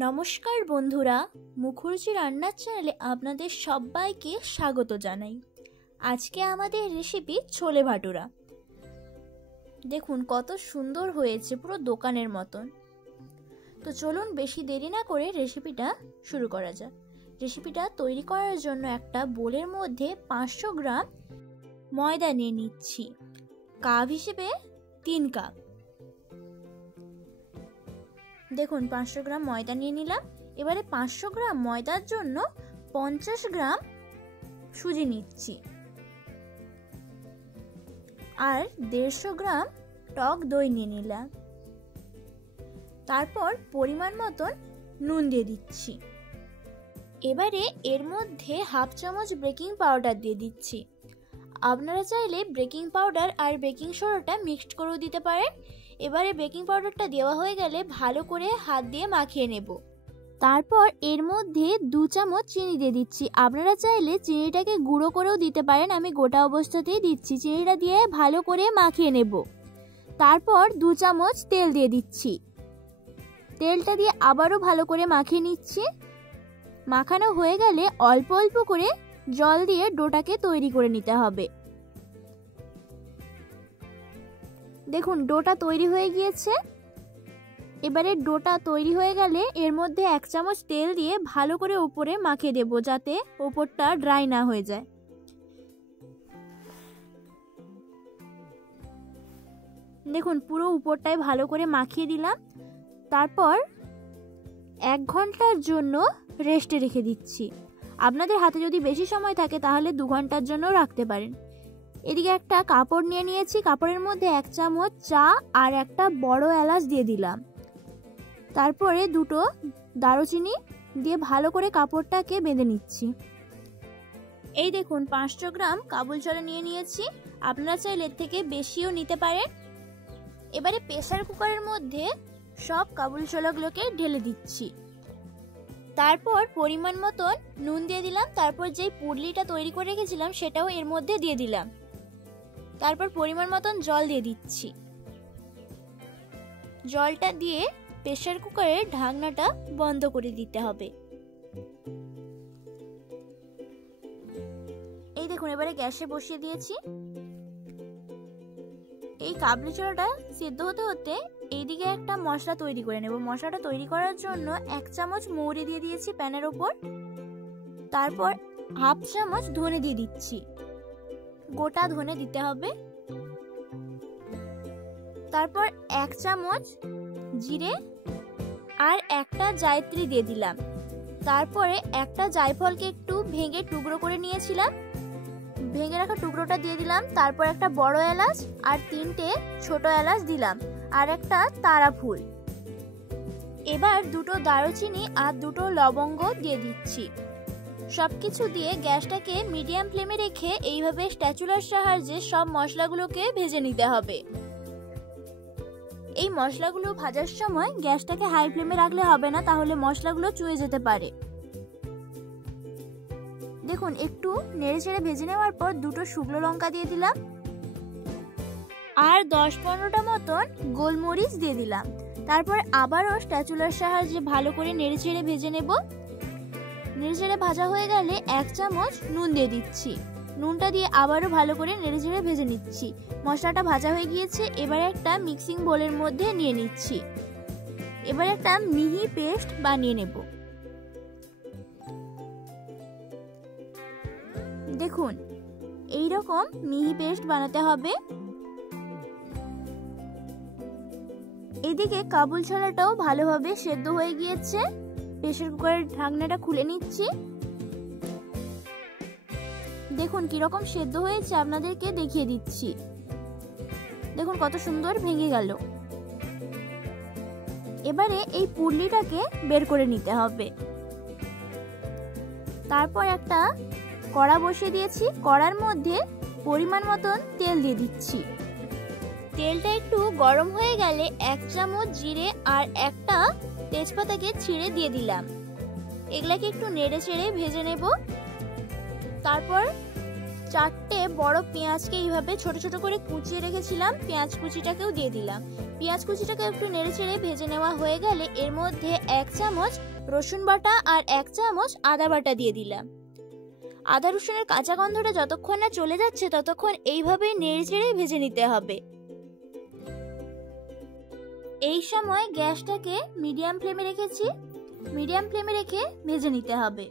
নমস্কার বন্ধুরা, মুখুর্জি রান্নার চ্যানেলে আপনাদের সবাইকে স্বাগত জানাই। আজকে আমাদের রেসিপি ছোলে ভাটুরা। দেখুন কত সুন্দর হয়েছে, পুরো দোকানের মতন। তো চলুন বেশি দেরি না করে রেসিপিটা শুরু করা যাক। রেসিপিটা তৈরি করার জন্য একটা বোলের মধ্যে 500 গ্রাম ময়দা নিয়ে নিচ্ছি। কাপ হিসেবে 3 কাপ। দেখুন 500 গ্রাম ময়দা নিয়ে নিলাম। এবারে 500 গ্রাম ময়দার জন্য 50 গ্রাম সুজি নিচ্ছি আর 150 গ্রাম টক দই নিয়ে নিলাম। তারপর পরিমাণ মতন নুন দিয়ে দিচ্ছি। এবারে এর মধ্যে হাফ চামচ বেকিং পাউডার দিয়ে দিচ্ছি। আপনারা চাইলে বেকিং পাউডার আর বেকিং সোডাটা মিক্সড করেও দিতে পারেন। এবারে বেকিং পাউডারটা দেওয়া হয়ে গেলে ভালো করে হাত দিয়ে মাখিয়ে নেব। তারপর এর মধ্যে 2 চামচ চিনি দিয়ে দিচ্ছি। আপনারা চাইলে চিনিটাকে গুঁড়ো করেও দিতে পারেন, আমি গোটা অবস্থাতেই দিচ্ছি। চিনিটা দিয়ে ভালো করে মাখিয়ে নেব। তারপর 2 চামচ তেল দিয়ে দিচ্ছি। তেলটা দিয়ে আবারও ভালো করে মাখিয়ে নিচ্ছি। মাখানো হয়ে গেলে অল্প অল্প করে জল দিয়ে ডোটাকে তৈরি করে নিতে হবে। দেখুন ডোটা তৈরি হয়ে গিয়েছে। এবারে ডোটা তৈরি হয়ে গেলে এর মধ্যে 1 চামচ তেল দিয়ে ভালো করে উপরে মাখিয়ে দেব, যাতে উপরটা ড্রাই না হয়ে যায়। দেখুন পুরো উপরটাই ভালো করে মাখিয়ে দিলাম। তারপর 1 ঘন্টার জন্য রেস্টে রেখে দিচ্ছি। আপনাদের হাতে যদি বেশি সময় থাকে তাহলে 2 ঘন্টার জন্য রাখতে পারেন। এদিকে একটা কাপড় নিয়ে নিয়েছি। কাপড়ের মধ্যে 1 চামচ চা আর একটা বড় এলাচ দিয়ে দিলাম। তারপরে 2টো দারুচিনি দিয়ে ভালো করে কাপড়টাকে বেঁধে নিচ্ছি। এই দেখুন 500 গ্রাম কাবুল ছোলা নিয়ে নিয়েছি। আপনারা চাইলে এর থেকে বেশিও নিতে পারেন। এবারে প্রেসার কুকারের মধ্যে সব কাবুল ছোলাগুলোকে ঢেলে দিচ্ছি। তারপর পরিমাণ মতন নুন দিয়ে দিলাম। তারপর যেই পুডলিটা তৈরি করে রেখেছিলাম সেটাও এর মধ্যে দিয়ে দিলাম। তারপর পরিমাণ মতন জল দিয়ে দিচ্ছি। জলটা দিয়ে প্রেসার কুকারের ঢাকনাটা বন্ধ করে দিতে হবে। এই দেখুন এবারে গ্যাসে বসিয়ে দিয়েছি। এই কাবলি ছোলাটা সিদ্ধ হতে হতে এইদিকে একটা মশলা তৈরি করে নেব। মশলাটা তৈরি করার জন্য 1 চামচ মৌরি দিয়ে দিয়েছি প্যানের ওপর। তারপর হাফ চামচ ধনে দিয়ে দিচ্ছি। গোটা ধনে দিতে হবে। তারপর 1 চামচ জিরে আর একটা জায়ত্রী দিয়ে দিলাম। তারপরে একটা জায়ফলকে একটু ভেঙে টুকরো করে নিয়েছিলাম, ভেঙে রাখা টুকরোটা দিয়ে দিলাম। তারপর একটা বড় এলাচ আর 3টে ছোট এলাচ দিলাম আর একটা তারা ফুল। এবার 2টো দারুচিনি আর 2টো লবঙ্গ দিয়ে দিচ্ছি। সবকিছু দিয়ে গ্যাসটাকে মিডিয়াম ফ্লেমে রেখে এইভাবে স্প্যাচুলার সাহায্যে সব মশলাগুলোকে ভেজে নিতে হবে। এই মশলাগুলো ভাজার সময় গ্যাসটাকে হাই ফ্লেমে রাখলে হবে না, তাহলে মশলাগুলো চুয়ে যেতে পারে। দেখুন একটু নেড়েচেড়ে ভেজে নেওয়ার পর 2টো শুকনো লঙ্কা দিয়ে দিলাম আর 10-15টা মতন গোলমরিচ দিয়ে দিলাম। তারপর আবারও স্প্যাচুলার সাহায্যে ভালো করে নেড়েচেড়ে ভেজে নেব। নেড়েচেড়ে ভাজা হয়ে গেলে 1 চামচ নুন দিয়ে দিচ্ছি। নুনটা দিয়ে আবারও ভালো করে নেড়েচেড়ে ভেজে নিচ্ছি। মশলাটা ভাজা হয়ে গিয়েছে। এবারে একটা মিক্সিং বোলের মধ্যে নিয়ে নিচ্ছি। এবারে একটা মিহি পেস্ট বানিয়ে নেব। দেখুন এইরকম মিহি পেস্ট বানাতে হবে। এদিকে কাবুল ছোলাটাও ভালোভাবে সেদ্ধ হয়ে গিয়েছে। প্রেসার কুকারের ঢাকনাটা খুলে নিচ্ছি। দেখুন কিরকম সেদ্ধ হয়েছে, আপনাদেরকে দেখিয়ে দিচ্ছি। দেখুন কত সুন্দর ভেঙে গেল। এবারে এই পুডলিটাকে বের করে নিতে হবে। তারপর একটা কড়া বসিয়ে দিয়েছি। কড়ার মধ্যে পরিমাণ মতন তেল দিয়ে দিচ্ছি। তেলটা একটু গরম হয়ে গেলে 1 চামচ জিরে আর একটা তেজপাতাকে ছিঁড়ে দিয়ে দিলাম। এগুলাকে একটু নেড়ে চেড়ে ভেজে নেব। তারপর 4টে বড় পেঁয়াজকে এইভাবে ছোট ছোট করে কুচিয়ে রেখেছিলাম, পেঁয়াজ কুচিটাকেও দিয়ে দিলাম। পেঁয়াজ কুচিটাকে একটু নেড়েচেড়ে ভেজে নেওয়া হয়ে গেলে এর মধ্যে 1 চামচ রসুন বাটা আর 1 চামচ আদা বাটা দিয়ে দিলাম। আদা রসুনের কাঁচা গন্ধটা যতক্ষণ না চলে যাচ্ছে ততক্ষণ এইভাবেই নেড়েচেড়ে ভেজে নিতে হবে। এই সময় গ্যাসটাকে মিডিয়াম ফ্লেমে রেখেছি, মিডিয়াম ফ্লেমে রেখে ভেজে নিতে হবে।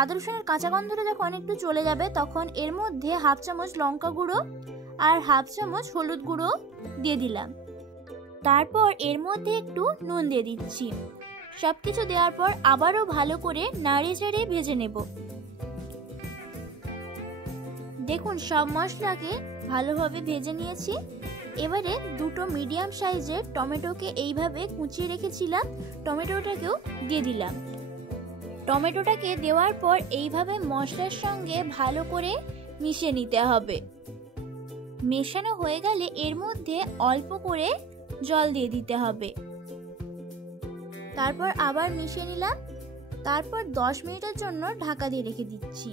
আদা রসুনের কাঁচা গন্ধটা যখন একটু চলে যাবে তখন এর মধ্যে 1/2 চামচ লঙ্কা গুঁড়ো আর 1/2 চামচ হলুদ গুঁড়ো দিয়ে দিলাম। তারপর এর মধ্যে একটু নুন দিয়ে দিচ্ছি। সবকিছু দেওয়ার পর আবারও ভালো করে নাড়িয়ে চাড়িয়ে ভেজে নেব। দেখুন সব মশলাকে ভালোভাবে ভেজে নিয়েছি। এবারে দুটো মিডিয়াম সাইজের টমেটোকে এইভাবে কুচিয়ে রেখেছিলাম, টমেটোটাকেও দিয়ে দিলাম। টমেটোটাকে দেওয়ার পর এইভাবে মশলার সঙ্গে ভালো করে মিশিয়ে নিতে হবে। মেশানো হয়ে গেলে এর মধ্যে অল্প করে জল দিয়ে দিতে হবে। তারপর আবার মিশিয়ে নিলাম। তারপর 10 মিনিটের জন্য ঢাকা দিয়ে রেখে দিচ্ছি।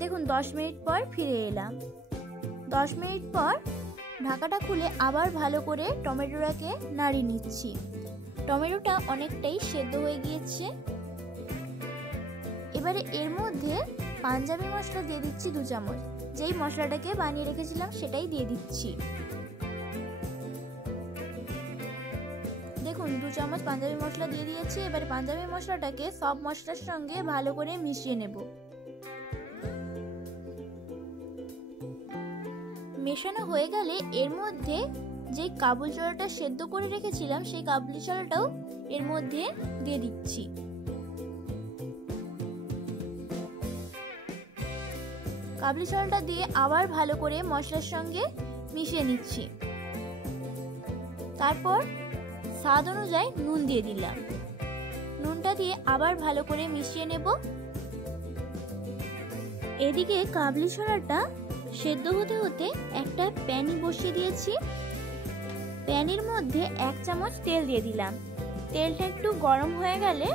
দেখুন 10 মিনিট পর ফিরে এলাম। 10 মিনিট পর ঢাকাটা খুলে আবার ভালো করে টমেটোটাকে নাড়িয়ে নিচ্ছি। টমেটোটা অনেকটাই সেদ্ধ হয়ে গিয়েছে। এবারে এর মধ্যে পাঞ্জাবি মশলা দিয়ে দিচ্ছি 2 চামচ। যেই মশলাটাকে বানিয়ে রেখেছিলাম সেটাই দিয়ে দিচ্ছি। দেখুন 2 চামচ পাঞ্জাবি মশলা দিয়ে দিয়েছি। এবারে পাঞ্জাবি মশলাটাকে সব মশলার সঙ্গে ভালো করে মিশিয়ে নেব। মেশানো হয়ে গেলে এর মধ্যে যে কাবুলি ছোলাটা সেদ্ধ করে রেখেছিলাম সেই কাবুলি ছোলাটাও এর মধ্যে দিয়ে দিচ্ছি। কাবুলি ছোলাটা দিয়ে আবার ভালো করে মশলার সঙ্গে মিশিয়ে নিচ্ছি। তারপর স্বাদ অনুযায়ী নুন দিয়ে দিলাম। নুনটা দিয়ে আবার ভালো করে মিশিয়ে নেব। এদিকে কাবুলি ছোলাটা সেদ্ধ হতে হতে একটা প্যানি বসিয়ে দিয়েছি। প্যানের মধ্যে 1 চামচ তেল দিয়ে দিলাম। তেলটা একটু গরম হয়ে গেলে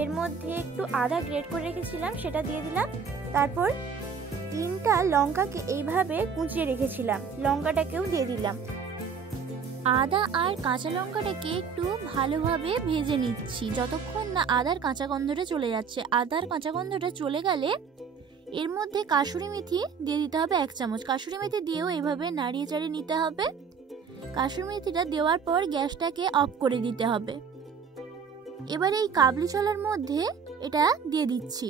এর মধ্যে একটু আদা গ্রেট করে রেখেছিলাম সেটা দিয়ে দিলাম। তারপর 3টা লঙ্কাকে এইভাবে কুচিয়ে রেখেছিলাম, লঙ্কাটাকেও দিয়ে দিলাম। আদা আর কাঁচা লঙ্কাটাকে একটু ভালোভাবে ভেজে নিচ্ছি যতক্ষণ না আদার কাঁচা গন্ধটা চলে যাচ্ছে। আদার কাঁচা গন্ধটা চলে গেলে এর মধ্যে কাসুরি মেথি দিয়ে দিতে হবে 1 চামচ। কাসুরি মেথি দিয়েও এইভাবে নাড়িয়ে চাড়িয়ে নিতে হবে। কাসুরি মেথিটা দেওয়ার পর গ্যাসটাকে অফ করে দিতে হবে। এবার এই কাবলি ছোলার মধ্যে এটা দিয়ে দিচ্ছি।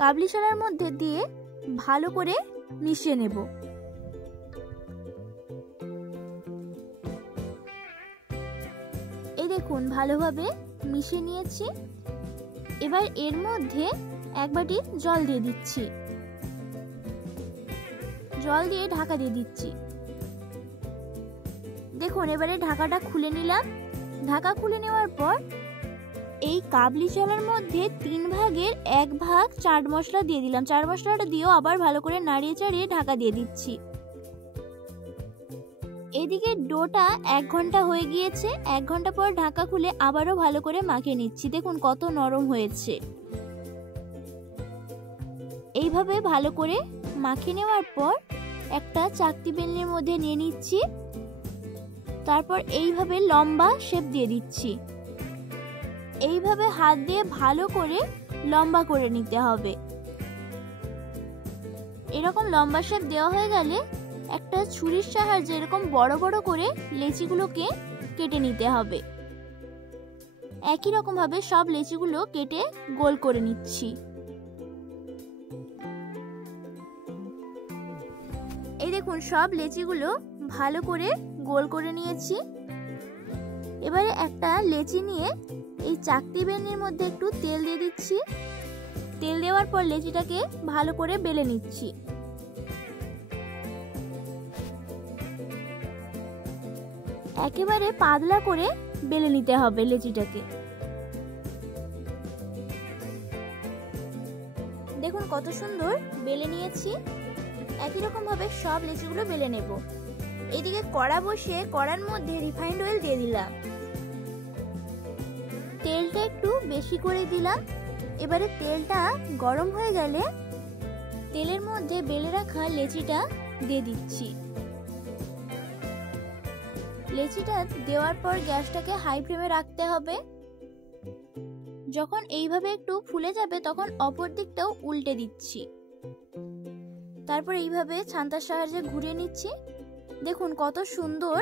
কাবলি ছোলার মধ্যে দিয়ে ভালো করে মিশিয়ে নেব। এই দেখুন ভালোভাবে মিশিয়ে নিয়েছি। এবার এর মধ্যে 1 বাটি জল দিয়ে দিচ্ছি। জল দিয়ে ঢাকা দিয়ে দিচ্ছি। দেখুন এবারে ঢাকাটা খুলে নিলাম। ঢাকা খুলে নেওয়ার পর এই কাবলি ছোলার মধ্যে 3 ভাগের 1 ভাগ চাট মশলা দিয়ে দিলাম। চাট মশলাটা দিয়েও আবার ভালো করে নাড়িয়ে চাড়িয়ে ঢাকা দিয়ে দিচ্ছি। এদিকে ডোটা 1 ঘন্টা হয়ে গিয়েছে। 1 ঘন্টা পর ঢাকা খুলে আবারও ভালো করে মাখিয়ে নিচ্ছি। দেখুন কত নরম হয়েছে। এইভাবে ভালো করে মাখিয়ে নেওয়ার পর একটা চাকতি বেলনির মধ্যে নিয়ে নিচ্ছি। তারপর এইভাবে লম্বা শেপ দিয়ে দিচ্ছি। এইভাবে হাত দিয়ে ভালো করে লম্বা করে নিতে হবে। এরকম লম্বা শেপ দেওয়া হয়ে গেলে একটা ছুরির সাহায্যে এরকম বড় বড় করে লেচিগুলোকে কেটে নিতে হবে। একই রকম ভাবে সব লেচিগুলো কেটে গোল করে নিচ্ছি। এই দেখুন সব লেচিগুলো ভালো করে গোল করে নিয়েছি। এবারে একটা লেচি নিয়ে এই চাকতি বেলনির মধ্যে একটু তেল দিয়ে দিচ্ছি। তেল দেওয়ার পর লেচিটাকে ভালো করে বেলে নিচ্ছি। একেবারে পাতলা করে বেলে নিতে হবে লেচিটাকে। দেখুন কত সুন্দর বেলে নিয়েছি। একই রকম ভাবে সব লেচিগুলো বেলে নেব। এদিকে কড়া বসিয়ে কড়ার মধ্যে রিফাইন্ড অয়েল দিয়ে দিলাম। তেলটা একটু বেশি করে দিলাম। এবারে তেলটা গরম হয়ে গেলে তেলের মধ্যে বেলে রাখা লেচিটা দিয়ে দিচ্ছি। লেচিটা দেওয়ার পর গ্যাসটাকে হাই ফ্লেমে রাখতে হবে। যখন এইভাবে একটু ফুলে যাবে তখন অপর দিকটাও উল্টে দিচ্ছি। তারপর এইভাবে ছান্তার সাহায্যে ঘুরিয়ে নিচ্ছি। দেখুন কত সুন্দর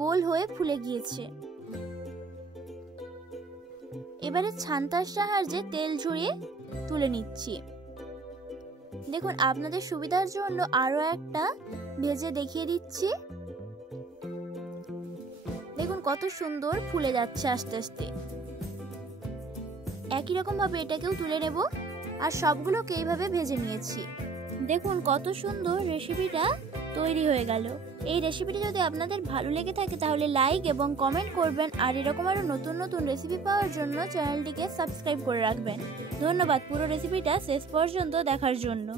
গোল হয়ে ফুলে গিয়েছে। এবারে ছান্তার সাহায্যে তেল ঝরিয়ে তুলে নিচ্ছি। দেখুন আপনাদের সুবিধার জন্য আরো একটা ভেজে দেখিয়ে দিচ্ছি। দেখুন কত সুন্দর ফুলে যাচ্ছে আস্তে আস্তে। একই রকম ভাবে এটাকেও তুলে নেব আর সবগুলোকে এইভাবে ভেজে নিয়েছি। দেখুন কত সুন্দর রেসিপিটা তৈরি হয়ে গেল। এই রেসিপিটি যদি আপনাদের ভালো লেগে থাকে তাহলে লাইক এবং কমেন্ট করবেন, আর এরকম আরো নতুন নতুন রেসিপি পাওয়ার জন্য চ্যানেলটিকে সাবস্ক্রাইব করে রাখবেন। ধন্যবাদ পুরো রেসিপিটা শেষ পর্যন্ত দেখার জন্য।